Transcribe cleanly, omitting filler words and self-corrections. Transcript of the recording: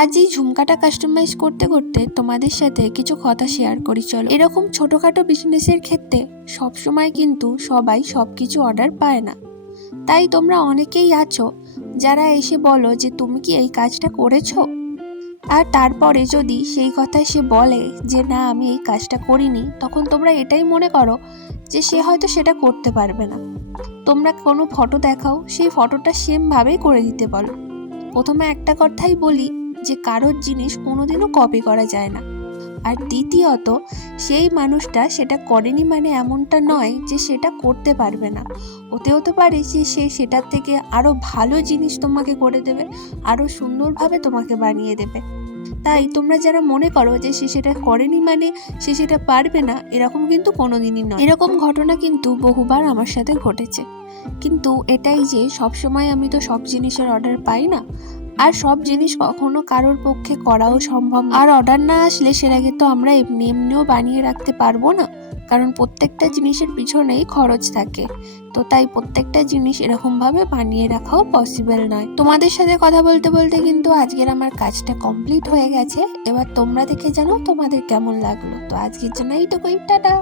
আজ এই ঝুমকাটা কাস্টমাইজ করতে করতে তোমাদের সাথে কিছু কথা শেয়ার করি। চলো, এরকম ছোটখাটো বিজনেসের ক্ষেত্রে সবসময় কিন্তু সবাই সবকিছু অর্ডার পায় না। তাই তোমরা অনেকেই আছো যারা এসে বলো যে তুমি কি এই কাজটা করেছো, আর তারপরে যদি সেই কথায় সে বলে যে না আমি এই কাজটা করিনি, তখন তোমরা এটাই মনে করো যে সে হয়তো সেটা করতে পারবে না। তোমরা কোনো ফটো দেখাও, সেই ফটোটা সেম ভাবেই করে দিতে বলো। প্রথমে একটা কথাই বলি যে কারোর জিনিস কোনোদিনও কপি করা যায় না। আর দ্বিতীয়ত, সেই মানুষটা সেটা করেনি মানে এমনটা নয় যে সেটা করতে পারবে না। হতে পারে যে সে সেটার থেকে আরও ভালো জিনিস তোমাকে করে দেবে, আরও সুন্দরভাবে তোমাকে বানিয়ে দেবে। তাই তোমরা যারা মনে করো যে সে সেটা করেনি মানে সে সেটা পারবে না, এরকম কিন্তু কোনোদিনই নয়। এরকম ঘটনা কিন্তু বহুবার আমার সাথে ঘটেছে। কিন্তু এটাই যে সবসময় আমি তো সব জিনিসের অর্ডার পাই না, আর সব জিনিস কখনো কারোর পক্ষে করাও সম্ভব না। আর অর্ডার না আসলে সেটাকে তো আমরা এমনিও বানিয়ে রাখতে পারবো না, কারণ প্রত্যেকটা জিনিসের পিছনেই খরচ থাকে। তো তাই প্রত্যেকটা জিনিস এরকম ভাবে বানিয়ে রাখাও পসিবল নয়। তোমাদের সাথে কথা বলতে বলতে কিন্তু আজকের আমার কাজটা কমপ্লিট হয়ে গেছে। এবার তোমরা দেখে জানো তোমাদের কেমন লাগলো। তো আজকের জন্য এইটুকুই, টাটা।